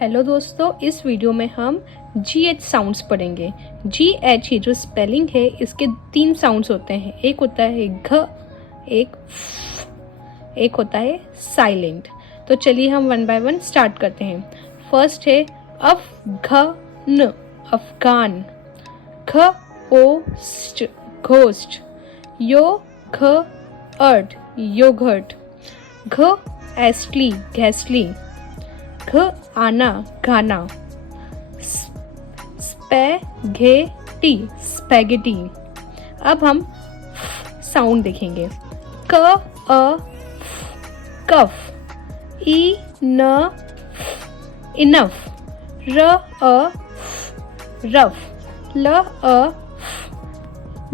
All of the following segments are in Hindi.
हेलो दोस्तों, इस वीडियो में हम GH साउंड्स पढ़ेंगे। GH जो स्पेलिंग है, इसके 3 साउंड्स होते हैं। एक होता है घ, एक होता है साइलेंट। तो चलिए हम वन बाय वन स्टार्ट करते हैं। फर्स्ट है अफघन, Afghan. Ghost, ghost. Yogurt, yogurt. घैसली, घैसली। आना, गाना। स्पैघेटी, स्पैगेटी। अब हम साउंड देखेंगे। कफ, इनफ। Rough,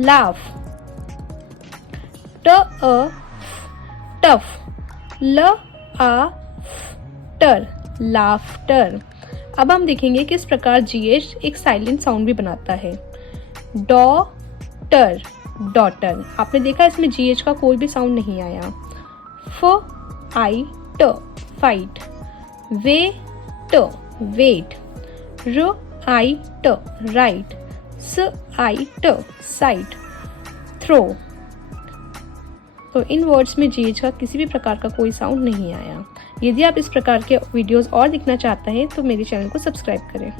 laugh. टफ, टर, लाफ्टर। अब हम देखेंगे किस प्रकार GH एक साइलेंट साउंड भी बनाता है। Daughter, daughter. आपने देखा इसमें GH का कोई भी साउंड नहीं आया। Fight, fight. Wait, wait. Right, right. Site, site. Throw. तो इन वर्ड्स में GH का किसी भी प्रकार का कोई साउंड नहीं आया। यदि आप इस प्रकार के वीडियोस और देखना चाहते हैं तो मेरे चैनल को सब्सक्राइब करें।